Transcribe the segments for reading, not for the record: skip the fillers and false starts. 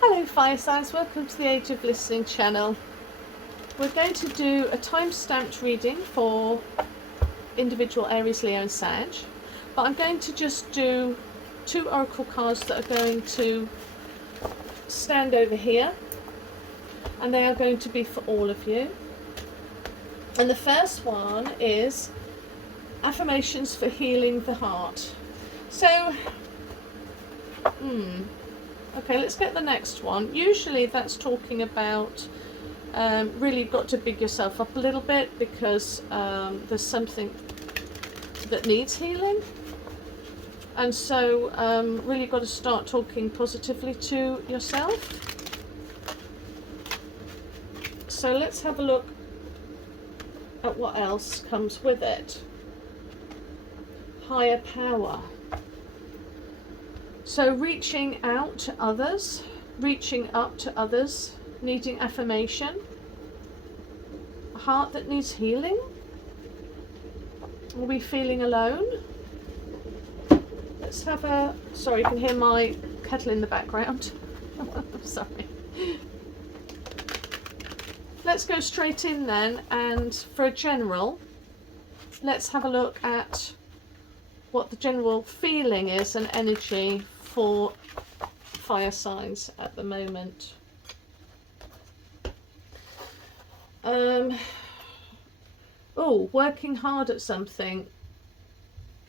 Hello fire signs, welcome to the Age of Listening channel. We're going to do a time-stamped reading for individual Aries, Leo and Sag, but I'm going to just do 2 oracle cards that are going to stand over here, and they are going to be for all of you. And the first one is affirmations for healing the heart. So okay, let's get the next one. Usually that's talking about really you've got to big yourself up a little bit because there's something that needs healing, and so really you've got to start talking positively to yourself. So let's have a look at what else comes with it. Higher power. So reaching out to others, reaching up to others, needing affirmation, a heart that needs healing. Are we feeling alone? Let's have a, sorry, you can hear my kettle in the background. I'm sorry. Let's go straight in then, and for a general, let's have a look at what the general feeling is and energy for fire signs at the moment. Working hard at something,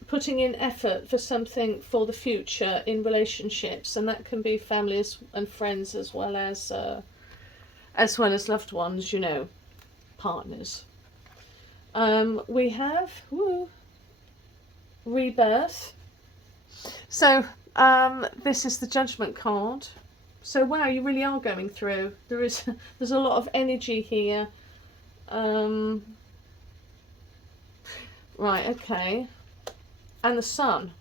putting in effort for something for the future in relationships, and that can be families and friends as well as loved ones, you know, partners. We have rebirth. So this is the Judgment card. So wow, you really are going through. There's a lot of energy here. Right, okay. And the Sun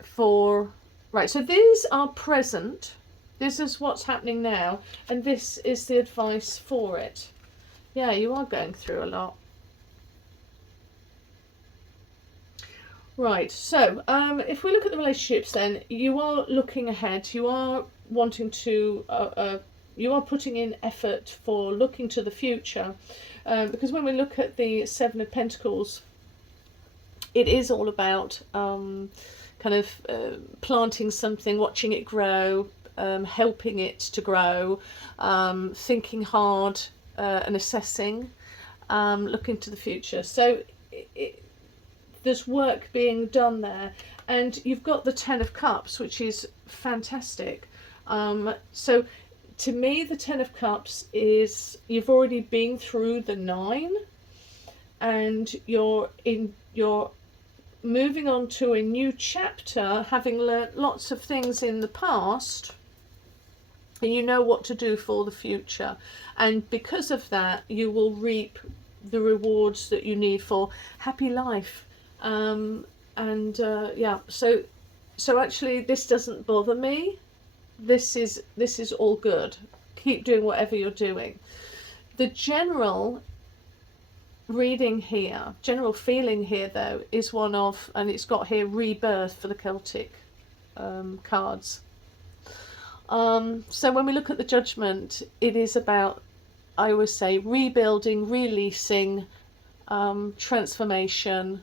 for, right, so these are present. This is what's happening now, and this is the advice for it. Yeah, you are going through a lot. Right, so if we look at the relationships, then you are looking ahead. You are wanting to, you are putting in effort for looking to the future, because when we look at the 7 of Pentacles, it is all about planting something, watching it grow, helping it to grow, thinking hard and assessing, looking to the future. So there's work being done there, and you've got the 10 of Cups, which is fantastic. So to me, the 10 of Cups is you've already been through the 9, and you're moving on to a new chapter, having learnt lots of things in the past, and you know what to do for the future, and because of that you will reap the rewards that you need for happy life. Yeah, so actually this doesn't bother me. This is all good. Keep doing whatever you're doing. The general reading here, general feeling here though, is one of, and it's got here rebirth for the Celtic cards. So when we look at the Judgment, it is about, I always say, rebuilding, releasing, transformation.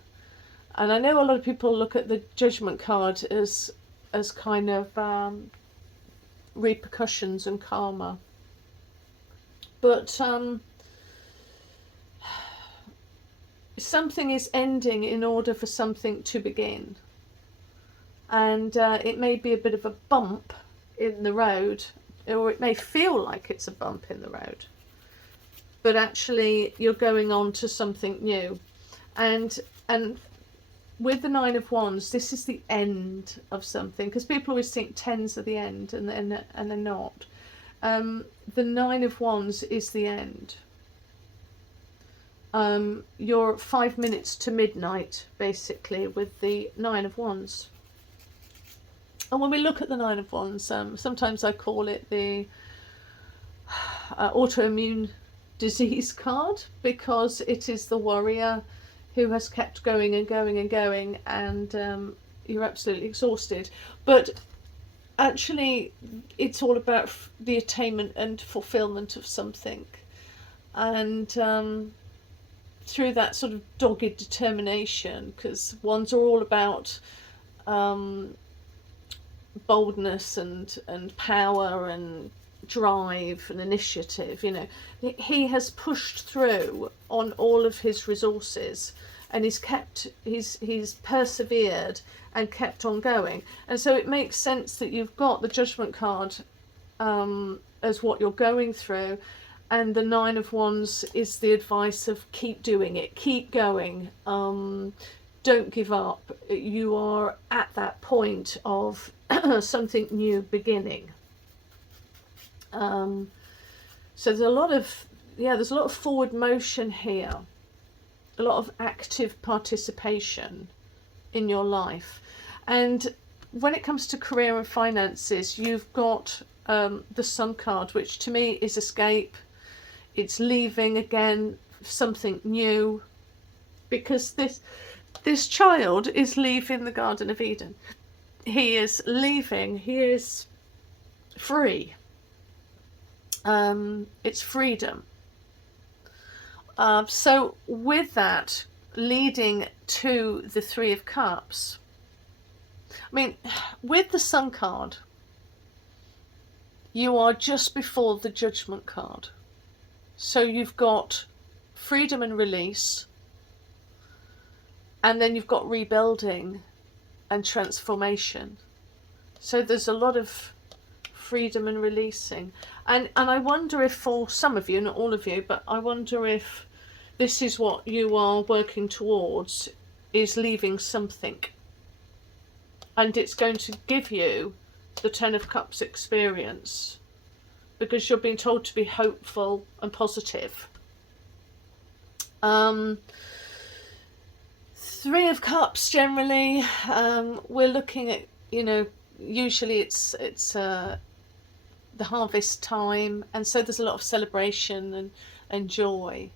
And I know a lot of people look at the Judgment card as kind of repercussions and karma, but something is ending in order for something to begin, and it may be a bit of a bump in the road, or it may feel like it's a bump in the road, but actually you're going on to something new. And with the 9 of Wands, this is the end of something, because people always think 10s are the end, and they're not. The 9 of Wands is the end. You're 5 minutes to midnight, basically, with the 9 of Wands. And when we look at the 9 of Wands, sometimes I call it the autoimmune disease card, because it is the warrior who has kept going and going and going, and you're absolutely exhausted. But actually it's all about the attainment and fulfillment of something, and through that sort of dogged determination, because ones are all about boldness and power and drive and initiative. You know, he has pushed through on all of his resources, and he's persevered and kept on going. And so it makes sense that you've got the Judgment card as what you're going through, and the Nine of Wands is the advice of keep doing it, keep going, don't give up. You are at that point of something new beginning. So there's a lot of forward motion here, a lot of active participation in your life. And when it comes to career and finances, you've got the Sun card, which to me is escape. It's leaving again, something new, because this child is leaving the Garden of Eden. He is leaving. He is free. It's freedom. So with that leading to the Three of Cups, I mean, with the Sun card, you are just before the Judgment card. So you've got freedom and release, and then you've got rebuilding and transformation. So there's a lot of freedom and releasing. And I wonder if for some of you, not all of you, but I wonder if this is what you are working towards, is leaving something. And it's going to give you the Ten of Cups experience, because you're being told to be hopeful and positive. Three of Cups generally, we're looking at, you know, usually it's the harvest time, and so there's a lot of celebration and joy,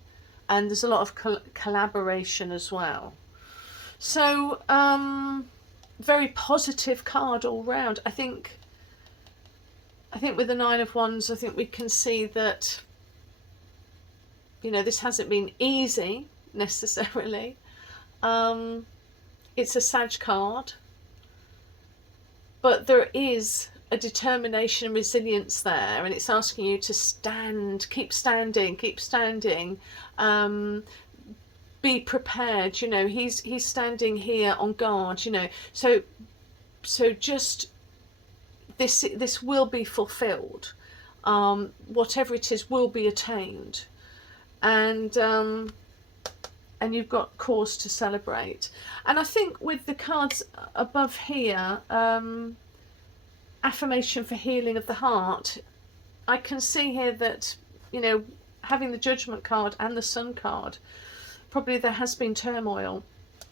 and there's a lot of collaboration as well. So very positive card all round. I think with the Nine of Wands, I think we can see that, you know, this hasn't been easy necessarily. It's a Sag card, but there is a determination and resilience there, and it's asking you to stand, keep standing, be prepared. You know, he's standing here on guard, you know, so just this will be fulfilled. Whatever it is will be attained, and you've got cause to celebrate. And I think with the cards above here, affirmation for healing of the heart, I can see here that, you know, having the Judgment card and the Sun card, probably there has been turmoil,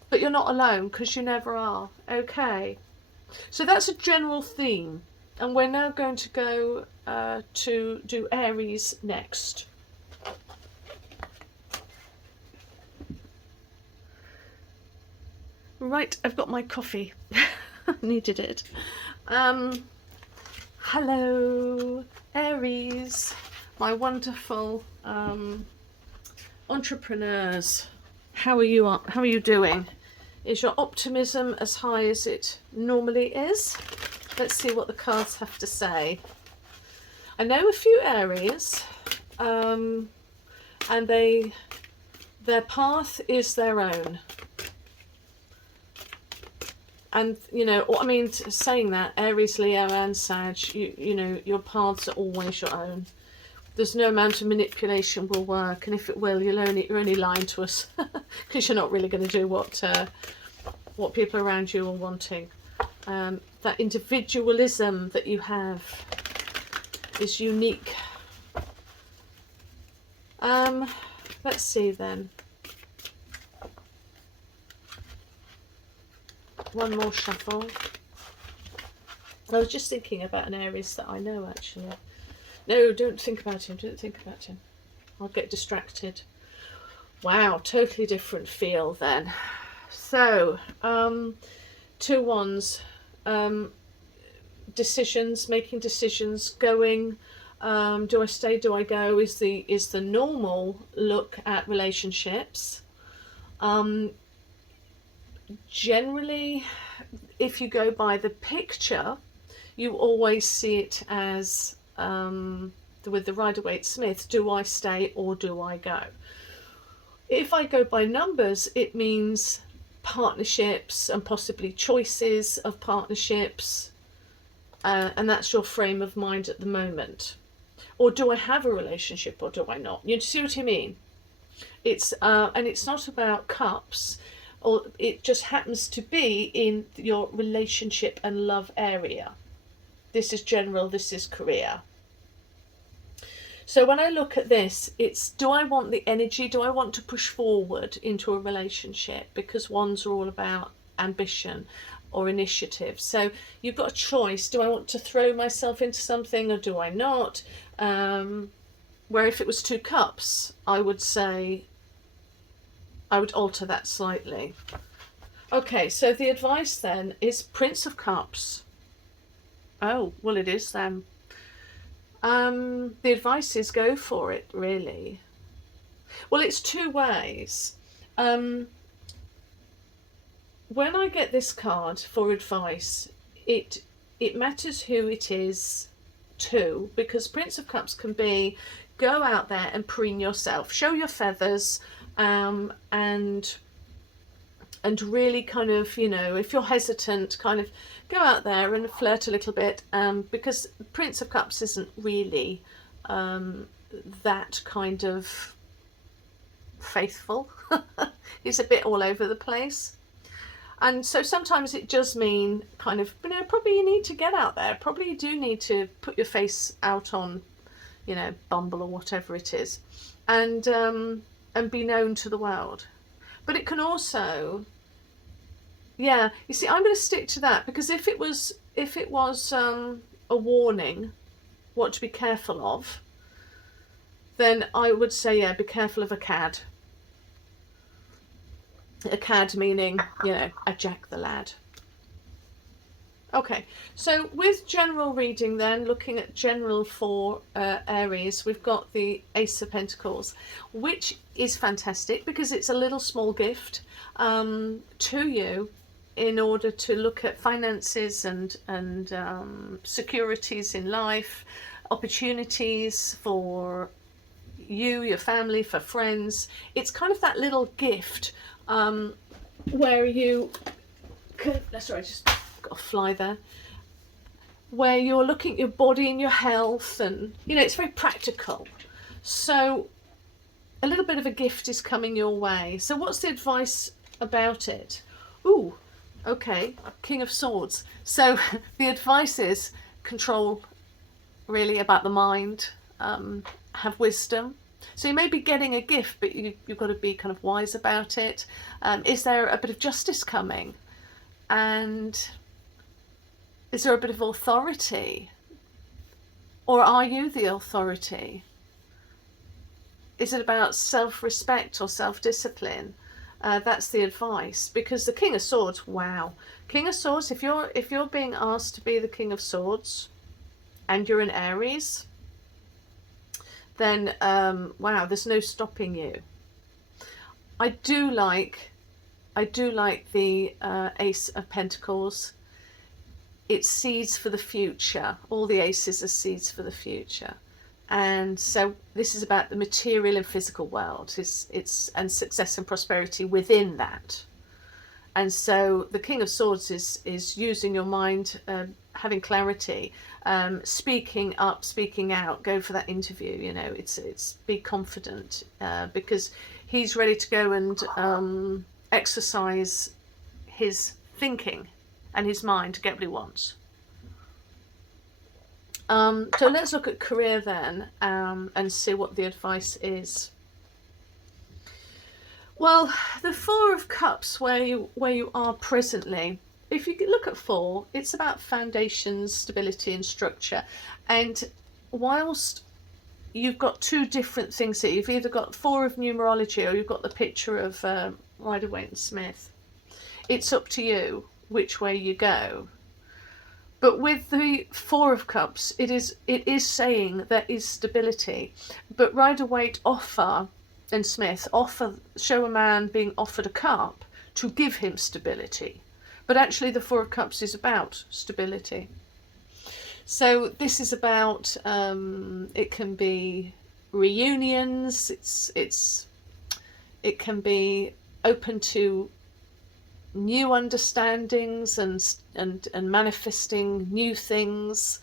but you're not alone, because you never are. Okay, so that's a general theme, and we're now going to go to do Aries next. Right, I've got my coffee. Needed it. Hello, Aries, my wonderful entrepreneurs. How are you doing? Is your optimism as high as it normally is? Let's see what the cards have to say. I know a few Aries, and their path is their own. And, you know, I mean, saying that, Aries, Leo and Sag, you know, your paths are always your own. There's no amount of manipulation will work, and if it will, you're only lying to us, because you're not really going to do what people around you are wanting. That individualism that you have is unique. Let's see then. One more shuffle. I was just thinking about an Aries that I know, actually. No, don't think about him. Don't think about him. I'll get distracted. Wow, totally different feel then. So, 2 wands. decisions, making decisions, going, do I stay, do I go, is the normal look at relationships. Generally, if you go by the picture, you always see it as, with the Rider-Waite-Smith, do I stay or do I go? If I go by numbers, it means partnerships and possibly choices of partnerships, and that's your frame of mind at the moment. Or do I have a relationship or do I not? You see what I mean? It's and it's not about cups, or it just happens to be in your relationship and love area. This is general, this is career. So when I look at this, it's, do I want the energy? Do I want to push forward into a relationship? Because ones are all about ambition or initiative. So you've got a choice. Do I want to throw myself into something or do I not? Where if it was 2 cups, I would say, I would alter that slightly. Okay, so the advice then is Prince of Cups. Oh, well, it is then. The advice is go for it, really. Well, it's 2 ways. When I get this card for advice, it matters who it is too, because Prince of Cups can be, go out there and preen yourself, show your feathers, and really kind of, you know, if you're hesitant, kind of go out there and flirt a little bit, because Prince of Cups isn't really that kind of faithful. He's a bit all over the place. And so sometimes it does mean kind of, you know, probably you need to get out there. Probably you do need to put your face out on, you know, Bumble or whatever it is, and be known to the world. But it can also, yeah, you see, I'm going to stick to that, because if it was a warning, what to be careful of, then I would say, yeah, be careful of a cad. A cad meaning, you know, a Jack the Lad. Okay, so with general reading then, looking at general for Aries, we've got the Ace of Pentacles, which is fantastic because it's a little small gift to you in order to look at finances and securities in life, opportunities for you, your family, for friends. It's kind of that little gift where you can, sorry, just got a fly there, where you're looking at your body and your health, and you know, it's very practical. So a little bit of a gift is coming your way. So what's the advice about it? Ooh, okay, King of Swords. So the advice is control, really, about the mind, have wisdom. So you may be getting a gift, but you've got to be kind of wise about it. Is there a bit of justice coming? And is there a bit of authority? Or are you the authority? Is it about self-respect or self-discipline? That's the advice. Because the King of Swords, wow. King of Swords, if you're being asked to be the King of Swords and you're an Aries, then wow, there's no stopping you. I do like the Ace of Pentacles. It's seeds for the future. All the aces are seeds for the future, and so this is about the material and physical world. It's and success and prosperity within that. And so the King of Swords is using your mind, having clarity, speaking up, speaking out, go for that interview, you know, it's be confident, because he's ready to go and exercise his thinking and his mind to get what he wants. So let's look at career then, and see what the advice is. Well, the Four of Cups, where you are presently, if you look at 4, it's about foundations, stability and structure. And whilst you've got 2 different things here, you've either got 4 of numerology or you've got the picture of Rider-Waite-Smith. It's up to you which way you go. But with the Four of Cups, it is saying there is stability. But Rider-Waite and Smith show a man being offered a cup to give him stability. But actually the Four of Cups is about stability. So this is about, it can be reunions, it can be open to new understandings and manifesting new things,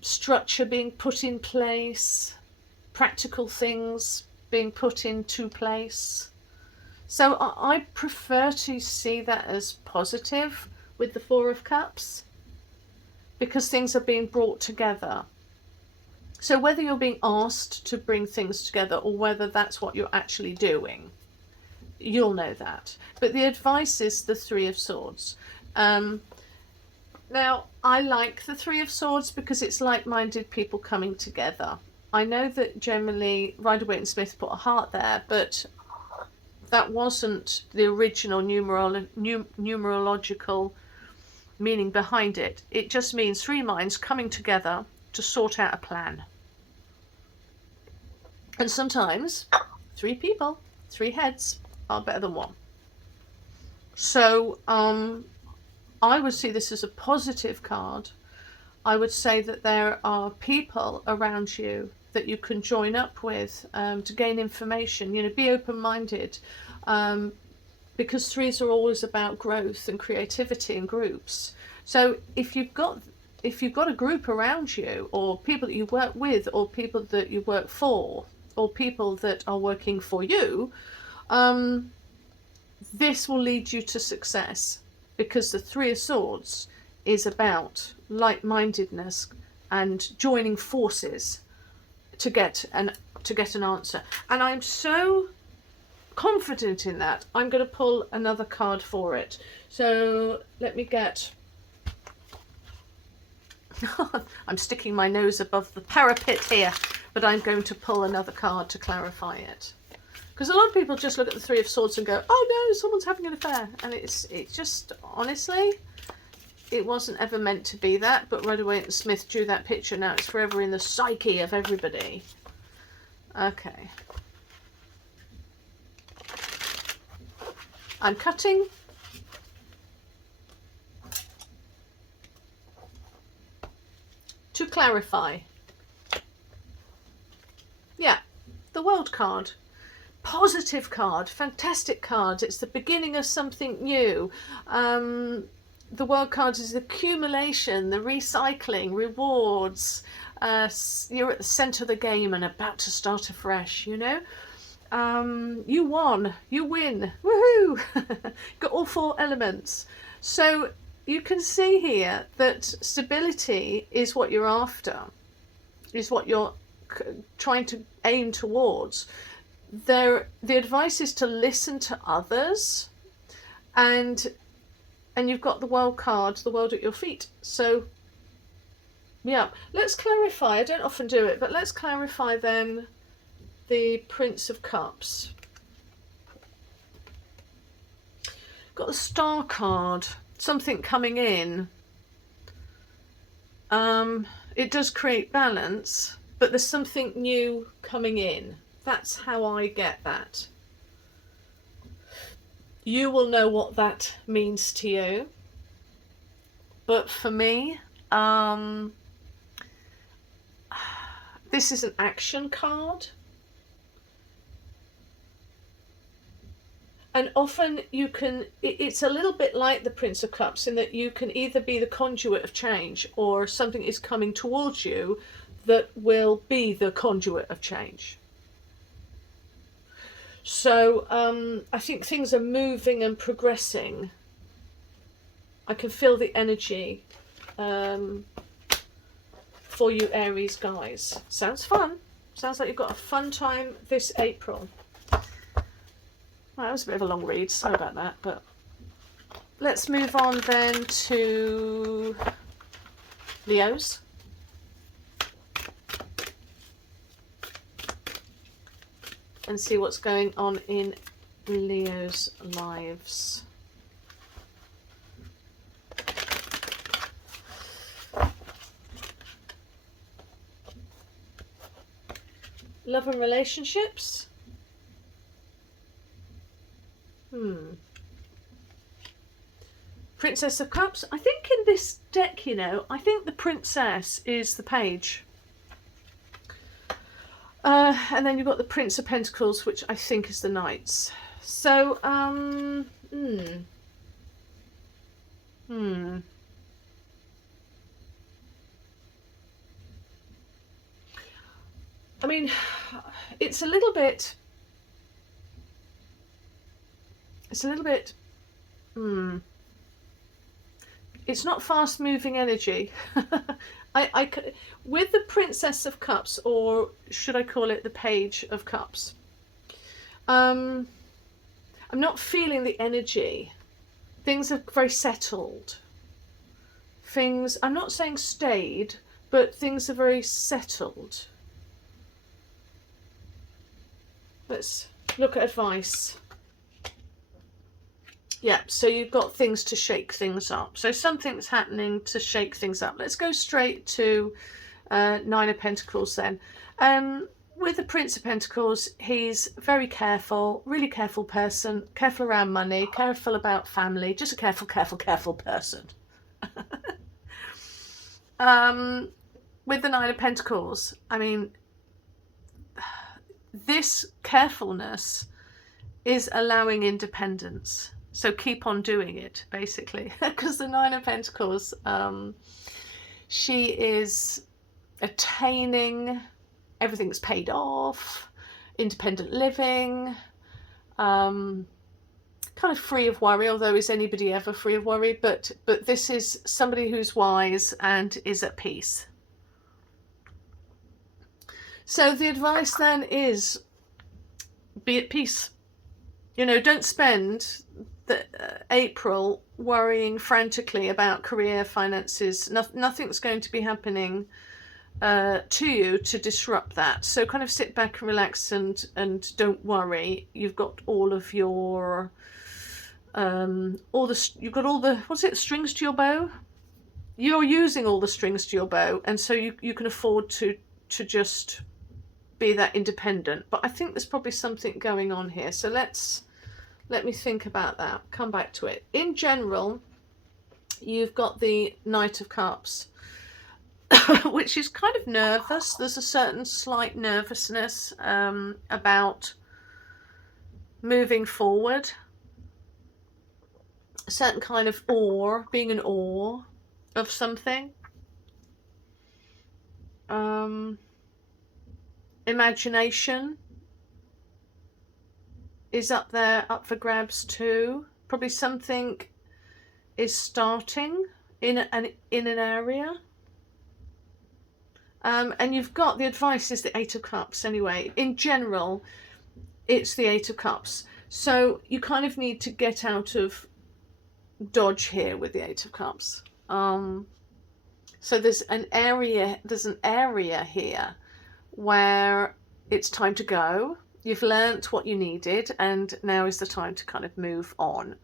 structure being put in place, practical things being put into place. So I prefer to see that as positive with the Four of Cups, because things are being brought together. So whether you're being asked to bring things together or whether that's what you're actually doing, you'll know that. But the advice is the Three of Swords. Now, I like the Three of Swords because it's like-minded people coming together. I know that generally Rider-Waite and Smith put a heart there, but that wasn't the original numerological meaning behind it. It just means three minds coming together to sort out a plan. And sometimes three people, three heads are better than one. So I would see this as a positive card. I would say that there are people around you that you can join up with to gain information. You know, be open-minded, because threes are always about growth and creativity in groups. So if you've got a group around you, or people that you work with, or people that you work for, or people that are working for you, this will lead you to success, because the Three of Swords is about like-mindedness and joining forces to get an answer. And I'm so confident in that, I'm going to pull another card for it. So let me get... I'm sticking my nose above the parapet here, but I'm going to pull another card to clarify it. Because a lot of people just look at the Three of Swords and go, oh no, someone's having an affair. And it's just, honestly, it wasn't ever meant to be that. But Rider-Waite and Smith drew that picture. Now it's forever in the psyche of everybody. Okay. I'm cutting. To clarify. Yeah, the World card. Positive card, fantastic card. It's the beginning of something new. The World card is the accumulation, the recycling, rewards. You're at the centre of the game and about to start afresh, you know. You won, you win, woohoo! Got all four elements. So you can see here that stability is what you're after, is what you're trying to aim towards. The advice is to listen to others, and you've got the World card, the world at your feet. So yeah, let's clarify. I don't often do it, but let's clarify then the Prince of Cups. Got the Star card, something coming in. It does create balance, but there's something new coming in. That's how I get that. You will know what that means to you. But for me, this is an action card. And often you can, it's a little bit like the Prince of Cups in that you can either be the conduit of change, or something is coming towards you that will be the conduit of change. So I think things are moving and progressing. I can feel the energy for you Aries guys. Sounds fun. Sounds like you've got a fun time this April. Well, that was a bit of a long read, sorry about that, but let's move on then to Leos. And see what's going on in Leo's lives. Love and relationships. Princess of Cups. I think in this deck, you know, I think the princess is the page. And then you've got the Prince of Pentacles, which I think is the Knights. So, I mean, it's a little bit, it's not fast moving energy. With the Princess of Cups, or should I call it the Page of Cups, I'm not feeling the energy. Things are very settled. Things, I'm not saying stayed, but things are very settled. Let's look at advice. Yeah, so you've got things to shake things up. So something's happening to shake things up. Let's go straight to Nine of Pentacles then. With the Prince of Pentacles, he's very careful, really careful person, careful around money, careful about family, just a careful person. With the Nine of Pentacles, I mean, this carefulness is allowing independence. So keep on doing it, basically, because the Nine of Pentacles, she is attaining, everything's paid off, independent living, kind of free of worry, although is anybody ever free of worry? But this is somebody who's wise and is at peace. So the advice then is be at peace. You know, don't spend April worrying frantically about career, finances. Nothing's going to be happening to you to disrupt that. So kind of sit back and relax and don't worry. You've got all of your you've got all the, what's it, strings to your bow. You're using all the strings to your bow, and so you can afford to just be that independent. But I think there's probably something going on here. So let me think about that, come back to it. In general, you've got the Knight of Cups, which is kind of nervous. There's a certain slight nervousness about moving forward. A certain kind of awe, being in awe of something. Imagination is up there, up for grabs too. Probably something is starting in an area. And you've got, the advice is the Eight of Cups anyway. In general, it's the Eight of Cups. So you kind of need to get out of dodge here with the Eight of Cups. So there's an area here where it's time to go. You've learnt what you needed, and now is the time to kind of move on.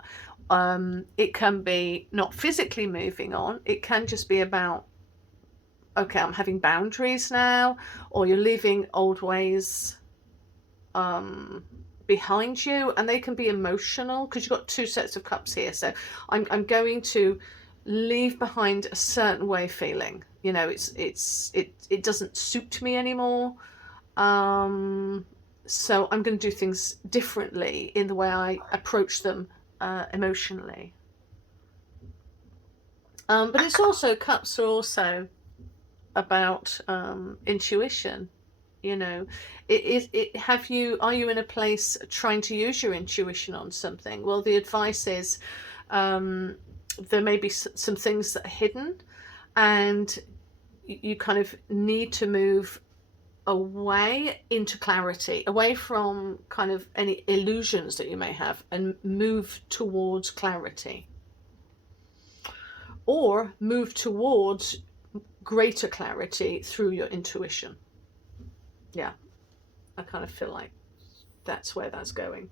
It can be not physically moving on. It can just be about, okay, I'm having boundaries now, or you're leaving old ways behind you, and they can be emotional because you've got two sets of cups here. So I'm going to leave behind a certain way of feeling. You know, it doesn't suit me anymore. So I'm going to do things differently in the way I approach them emotionally. But it's also, cups are also about intuition. You know, are you in a place trying to use your intuition on something? Well, the advice is there may be some things that are hidden, and you kind of need to move away into clarity, away from kind of any illusions that you may have, and move towards clarity, or move towards greater clarity through your intuition. Yeah, I kind of feel like that's where that's going.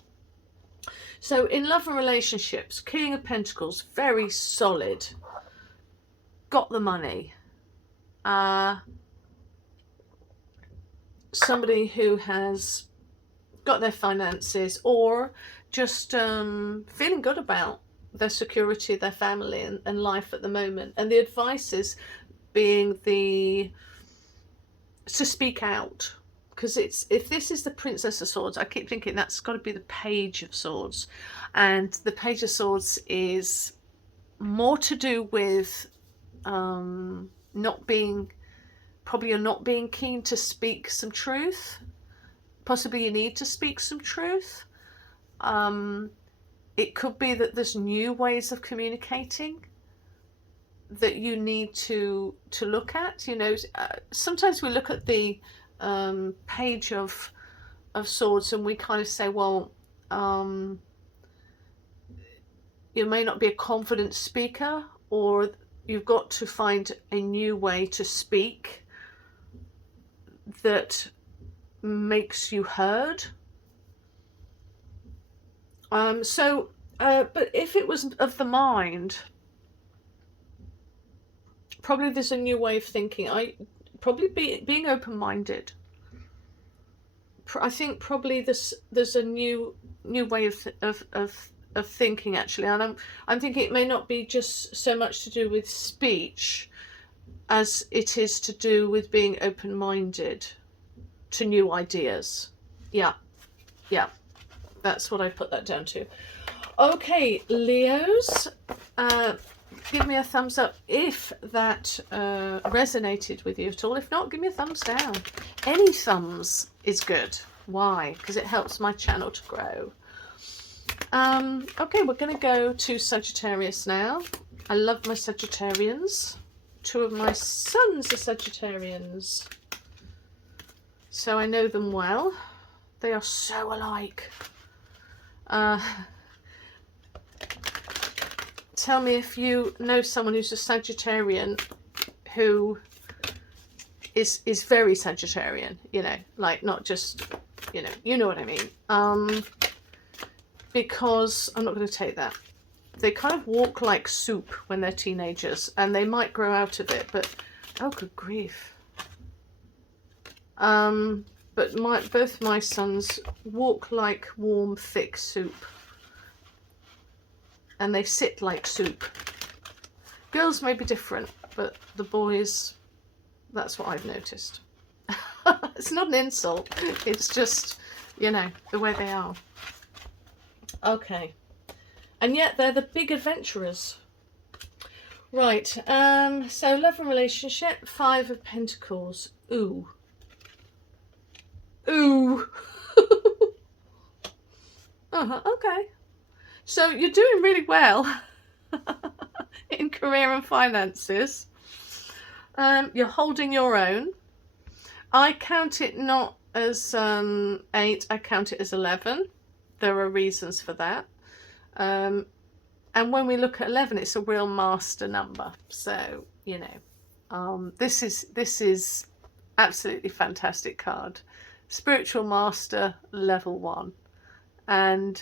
So in love and relationships, King of Pentacles, very solid, got the money, somebody who has got their finances, or just feeling good about their security, their family and life at the moment. And the advice is being to speak out, because if this is the Princess of Swords, I keep thinking that's got to be the Page of Swords, and the Page of Swords is more to do with not being keen to speak some truth. Possibly you need to speak some truth. It could be that there's new ways of communicating that you need to look at. You know, sometimes we look at the Page of Swords and we kind of say, well, you may not be a confident speaker, or you've got to find a new way to speak that makes you heard. But if it was of the mind, probably there's a new way of thinking. Being open-minded. I think probably there's a new way of thinking, actually, and I'm thinking it may not be just so much to do with speech as it is to do with being open-minded to new ideas. Yeah, that's what I put that down to. Okay, Leos, give me a thumbs up if that resonated with you at all. If not, give me a thumbs down. Any thumbs is good. Why? Because it helps my channel to grow. Okay, we're going to go to Sagittarius now. I love my Sagittarians. 2 of my sons are Sagittarians, so I know them well. They are so alike. Tell me if you know someone who's a Sagittarian who is very Sagittarian, you know, like not just, you know what I mean. Because I'm not going to take that. They kind of walk like soup when they're teenagers, and they might grow out of it, but oh, good grief. But both my sons walk like warm, thick soup, and they sit like soup. Girls may be different, but the boys, that's what I've noticed. It's not an insult. It's just, you know, the way they are. Okay. And yet they're the big adventurers. Right. So love and relationship. 5 of Pentacles. Ooh. Ooh. Okay. So you're doing really well in career and finances. You're holding your own. I count it not as 8, I count it as 11. There are reasons for that. And when we look at 11, it's a real master number. So, you know, this is absolutely fantastic card. Spiritual master, level 1. And,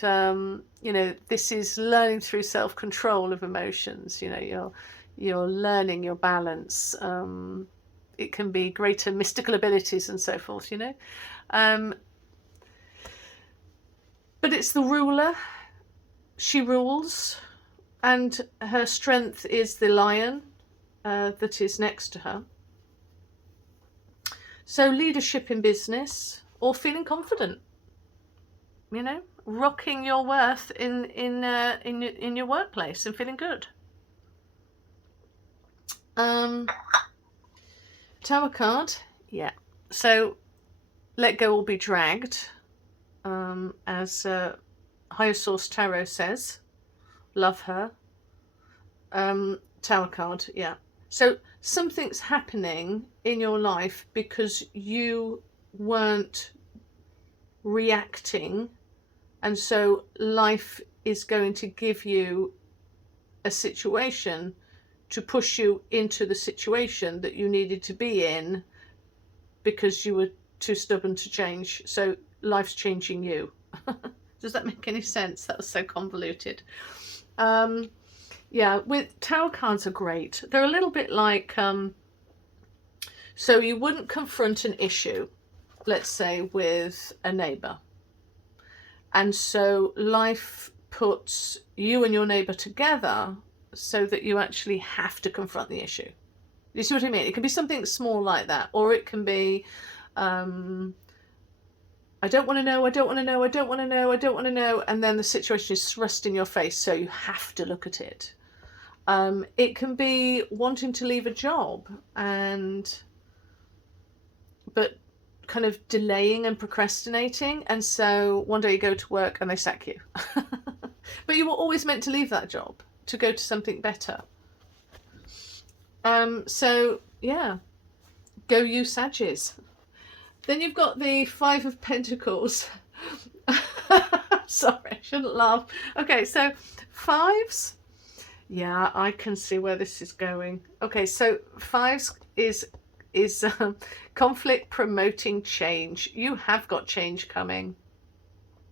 you know, this is learning through self-control of emotions. You know, you're learning your balance. It can be greater mystical abilities and so forth, you know. But it's the ruler. She rules, and her strength is the lion that is next to her. So leadership in business, or feeling confident, you know, rocking your worth in your workplace and feeling good. Tower card, yeah. So let go or be dragged, as Higher Source Tarot says. Love her. Tower card, yeah. So something's happening in your life because you weren't reacting, and so life is going to give you a situation to push you into the situation that you needed to be in because you were too stubborn to change. So life's changing you. Does that make any sense? That was so convoluted. Yeah, with tarot cards are great. They're a little bit like, so you wouldn't confront an issue. let's say, with a neighbour. And so life puts you and your neighbour together so that you actually have to confront the issue. You see what I mean? It can be something small like that, or it can be, I don't want to know, I don't want to know, I don't want to know, I don't want to know, and then the situation is thrust in your face, so you have to look at it. It can be wanting to leave a job, but kind of delaying and procrastinating, and so one day you go to work and they sack you. But you were always meant to leave that job to go to something better. So yeah, go you Sagittarius. Then you've got the Five of Pentacles. Sorry, I shouldn't laugh. Okay, so fives. Yeah, I can see where this is going. Okay, so fives is conflict promoting change. You have got change coming.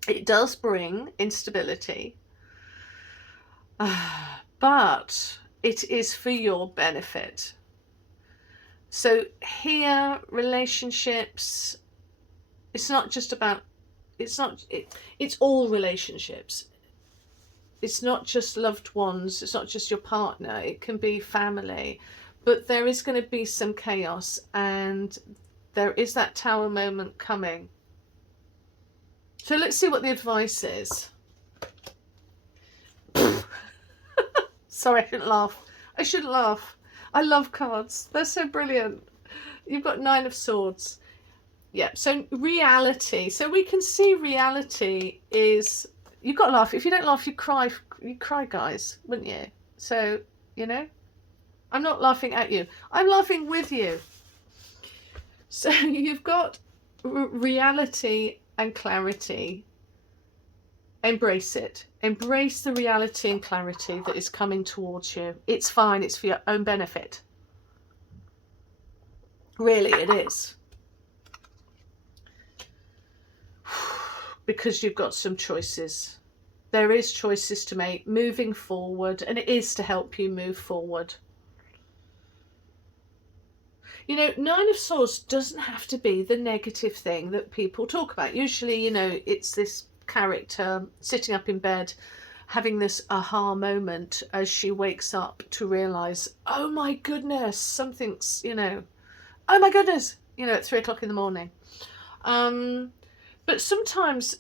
It does bring instability, but it is for your benefit. So here, relationships, it's not just about, it's all relationships. It's not just loved ones, it's not just your partner, it can be family. But there is going to be some chaos, and there is that Tower moment coming. So let's see what the advice is. Sorry, I shouldn't laugh. I shouldn't laugh. I love cards. They're so brilliant. You've got Nine of Swords. Yeah, so reality. So we can see reality is... You've got to laugh. If you don't laugh, you cry. You cry, guys, wouldn't you? So, you know, I'm not laughing at you. I'm laughing with you. So you've got reality and clarity. Embrace it. Embrace the reality and clarity that is coming towards you. It's fine. It's for your own benefit. Really, it is. Because you've got some choices. There is choices to make moving forward, and it is to help you move forward. You know, Nine of Swords doesn't have to be the negative thing that people talk about. Usually, you know, it's this character sitting up in bed having this aha moment as she wakes up to realise, oh my goodness, something's, you know, oh my goodness, you know, at 3 o'clock in the morning. But sometimes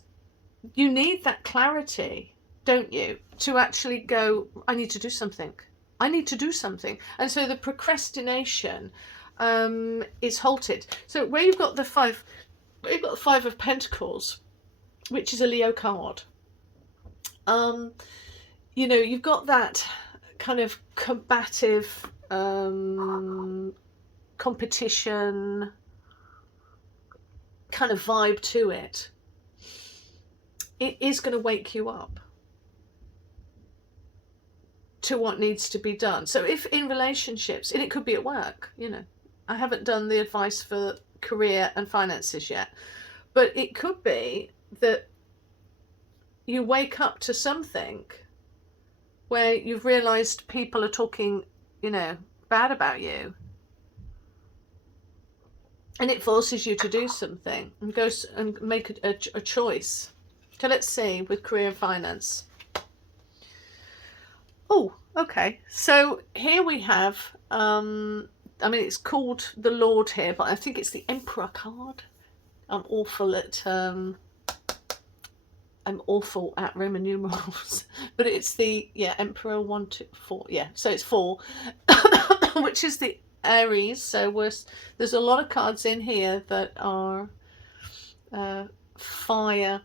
you need that clarity, don't you, to actually go, I need to do something. I need to do something. And so the procrastination is halted. So where you've got the Five of Pentacles, which is a Leo card, you know, you've got that kind of combative competition kind of vibe to it. It is going to wake you up to what needs to be done. So if in relationships, and it could be at work, you know, I haven't done the advice for career and finances yet, but it could be that you wake up to something where you've realised people are talking, you know, bad about you, and it forces you to do something and go and make a choice. So let's see with career and finance. Oh, okay. So here we have, I mean, it's called the Lord here, but I think it's the Emperor card. I'm awful at Roman numerals, but it's the, yeah, Emperor 1, 2, 4. Yeah, so it's 4, which is the Aries. So there's a lot of cards in here that are fire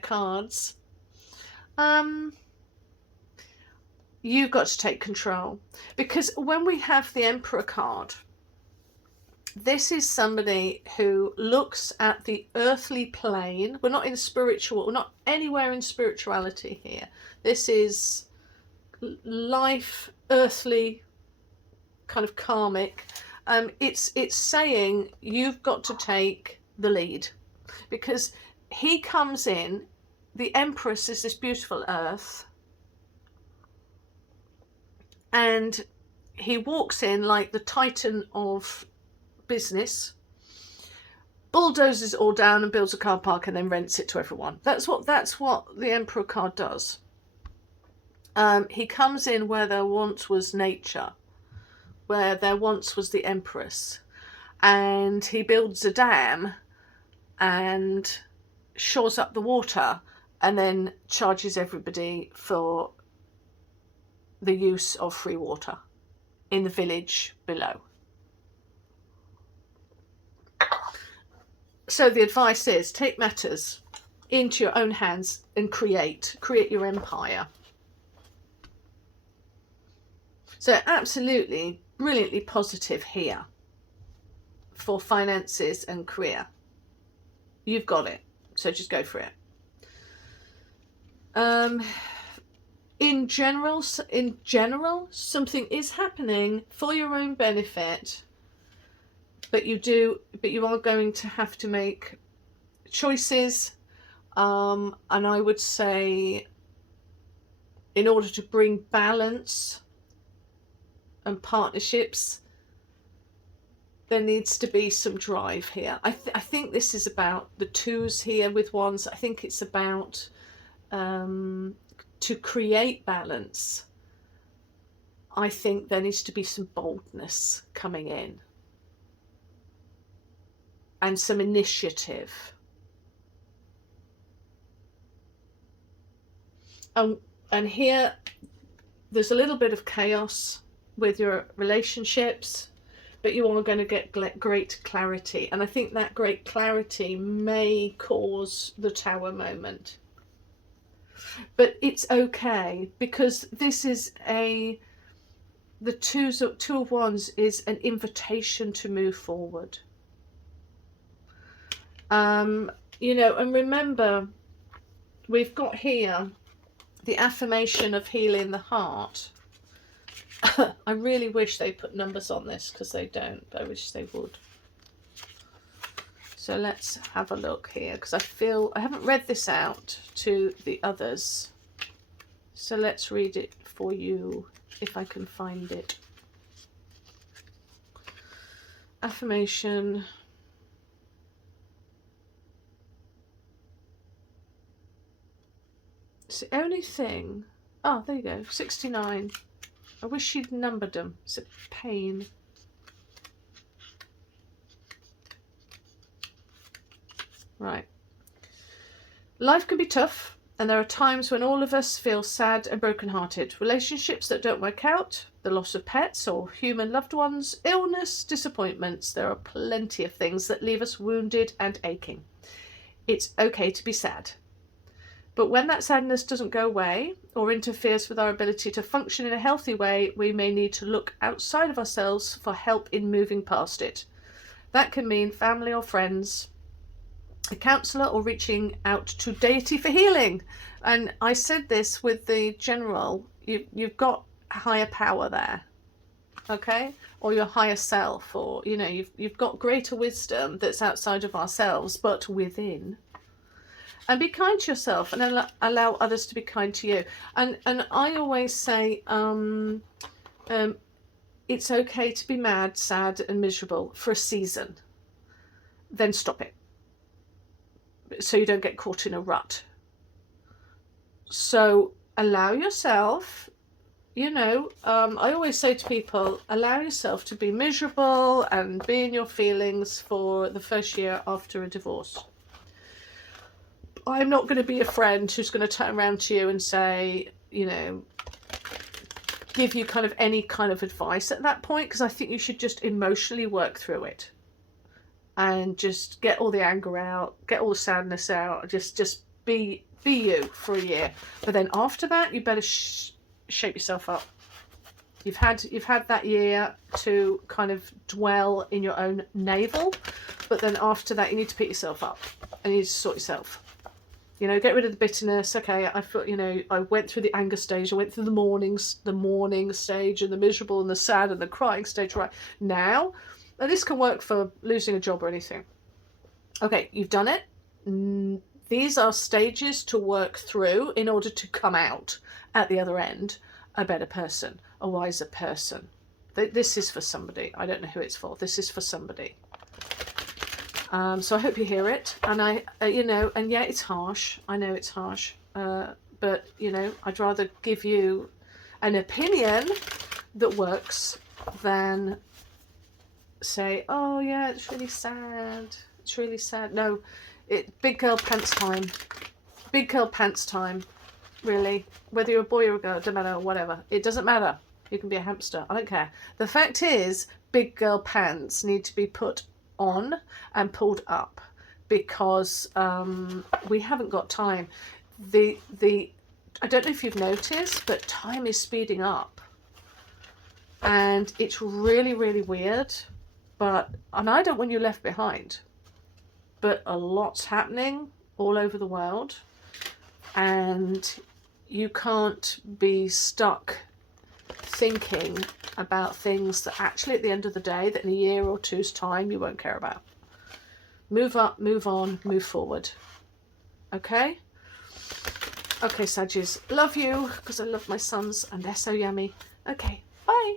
cards. You've got to take control, because when we have the Emperor card, this is somebody who looks at the earthly plane. We're not in spiritual, we're not anywhere in spirituality here. This is life, earthly, kind of karmic. It's saying you've got to take the lead, because he comes in, the Empress is this beautiful earth, and he walks in like the Titan of business, bulldozes it all down and builds a car park and then rents it to everyone. That's what the Emperor card does. He comes in where there once was nature, where there once was the Empress, and he builds a dam and shores up the water and then charges everybody for the use of free water in the village below. So the advice is, take matters into your own hands and create your empire. So absolutely brilliantly positive here for finances and career. You've got it, so just go for it. In general, something is happening for your own benefit, but you are going to have to make choices, and I would say, in order to bring balance and partnerships, there needs to be some drive here. I think this is about the twos here with ones. I think it's about to create balance. I think there needs to be some boldness coming in and some initiative. And here there's a little bit of chaos with your relationships, but you are going to get great clarity, and I think that great clarity may cause the Tower moment. But it's okay, because this is the two of wands is an invitation to move forward. You know, and remember, we've got here the affirmation of healing the heart. I really wish they put numbers on this, because they don't, but I wish they would. So let's have a look here, because I haven't read this out to the others. So let's read it for you, if I can find it. Affirmation. It's the only thing. Oh, there you go, 69. I wish she'd numbered them. It's a pain. Right. Life can be tough, and there are times when all of us feel sad and brokenhearted. Relationships that don't work out, the loss of pets or human loved ones, illness, disappointments. There are plenty of things that leave us wounded and aching. It's okay to be sad. But when that sadness doesn't go away or interferes with our ability to function in a healthy way, we may need to look outside of ourselves for help in moving past it. That can mean family or friends, a counsellor, or reaching out to deity for healing. And I said this with the general, you've got higher power there, okay? Or your higher self, or, you know, you've got greater wisdom that's outside of ourselves, but within. And be kind to yourself, and allow others to be kind to you. And I always say, it's okay to be mad, sad and miserable for a season. Then stop it, so you don't get caught in a rut. So allow yourself, you know, I always say to people, allow yourself to be miserable and be in your feelings for the first year after a divorce. I'm not going to be a friend who's going to turn around to you and say, you know, give you kind of any kind of advice at that point, because I think you should just emotionally work through it and just get all the anger out, get all the sadness out, just be you for a year. But then after that, you better shape yourself up. You've had that year to kind of dwell in your own navel, but then after that, you need to pick yourself up and you need to sort yourself. You know, get rid of the bitterness. Okay, I feel, you know, I went through the anger stage. I went through the mourning stage, and the miserable and the sad and the crying stage. Right now, and this can work for losing a job or anything. Okay, you've done it. These are stages to work through in order to come out at the other end a better person, a wiser person. This is for somebody. I don't know who it's for. This is for somebody. So I hope you hear it. And you know, and yeah, it's harsh. I know it's harsh. But, you know, I'd rather give you an opinion that works than say, oh yeah, it's really sad. It's really sad. No, big girl pants time. Big girl pants time. Really. Whether you're a boy or a girl, it doesn't matter, whatever. It doesn't matter. You can be a hamster. I don't care. The fact is, big girl pants need to be put on and pulled up because we haven't got time. I don't know if you've noticed, but time is speeding up. And it's really, really weird. And I don't want you left behind. But a lot's happening all over the world. And you can't be stuck thinking about things that actually at the end of the day, that in a year or two's time, you won't care about. Move up, move on, move forward. Okay? Okay, Saggies. Love you, because I love my sons, and they're so yummy. Okay, bye.